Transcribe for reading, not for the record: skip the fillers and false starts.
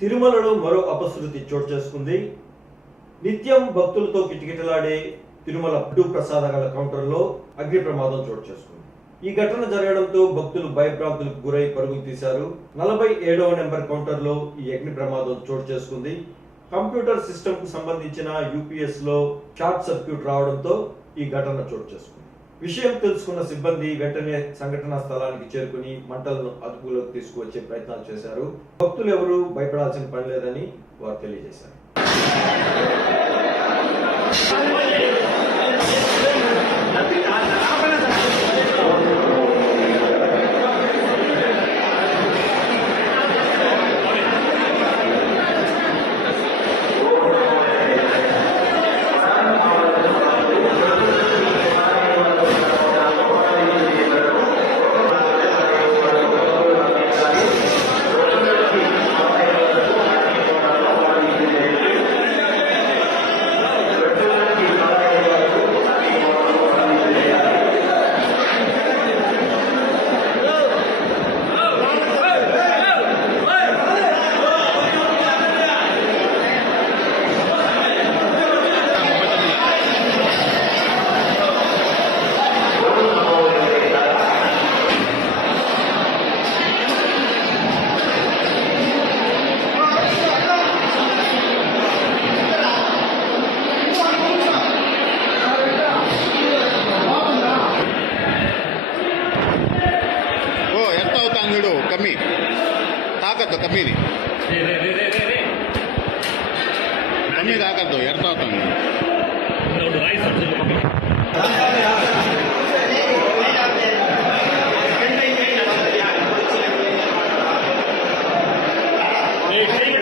తిరుమలలో మరో అపశృతి చోటు చేసుకుంది. నిత్యం భక్తులతో కిటకిటలాడే తిరుమల లడ్డూ ప్రసాదాల కౌంటర్లో అగ్ని ప్రమాదం చోటు చేసుకుంది. ఈ ఘటన జరగడంతో భక్తులు భయభ్రాంతులకు గురై పరుగులు తీశారు. 47వ నెంబర్ కౌంటర్లో ఈ అగ్ని ప్రమాదం చోటు చేసుకుంది. కంప్యూటర్ సిస్టమ్ కు సంబంధించిన యూపీఎస్ లో షార్ట్ సర్క్యూట్ రావడంతో ఈ ఘటన చోటు చేసుకుంది. విషయం తెలుసుకున్న సిబ్బంది వెంటనే సంఘటనా స్థలానికి చేరుకుని మంటలను అదుపులోకి తీసుకువచ్చే ప్రయత్నాలు చేశారు. భక్తులు ఎవరూ భయపడాల్సిన పని లేదని వారు తెలియజేశారు. కమ్మి తాకద్దు కమ్మిది కమ్మి తాకద్దు ఎంత అవుతుంది Hey,